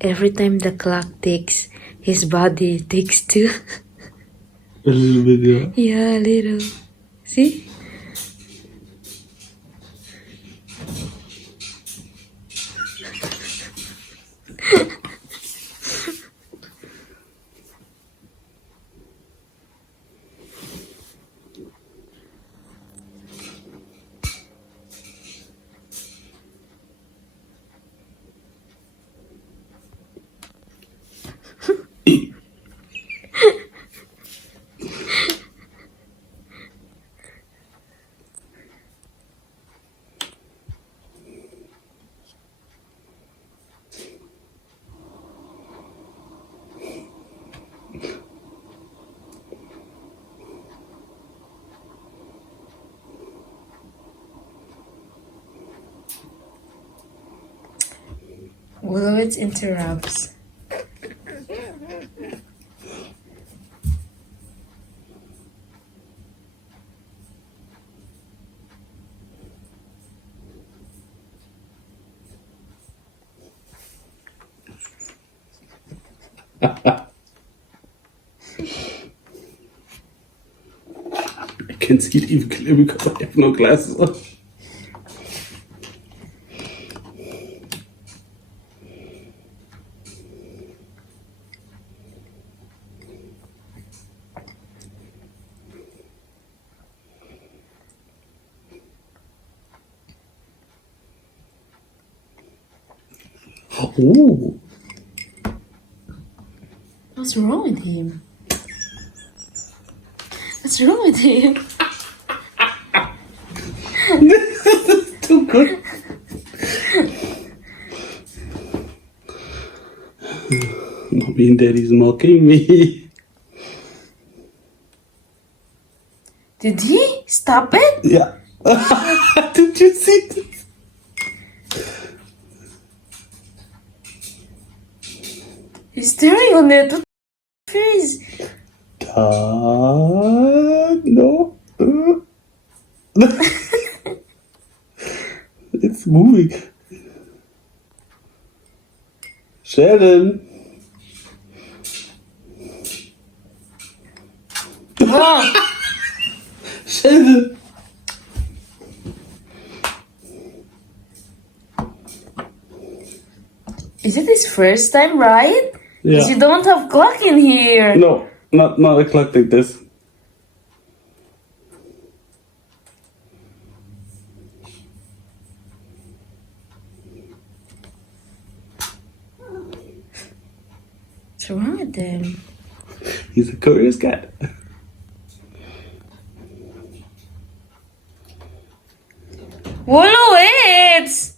Every time the clock ticks, his body ticks too. A little bit, yeah. Yeah, a little. See? Willowitz interrupts. I can see it even clear because I have no glasses on. Ooh. What's wrong with him? What's wrong with him? Too good. Mommy and Daddy's mocking me. Did he stop it? Yeah. Did you see this? He's staring on it. What the face? No. It's moving. Sheldon. Oh, Sheldon. is it his first time, right? Yeah. Because you don't have clock in here. No, not a clock like this. What's wrong with him? He's a curious cat. Wolowitz!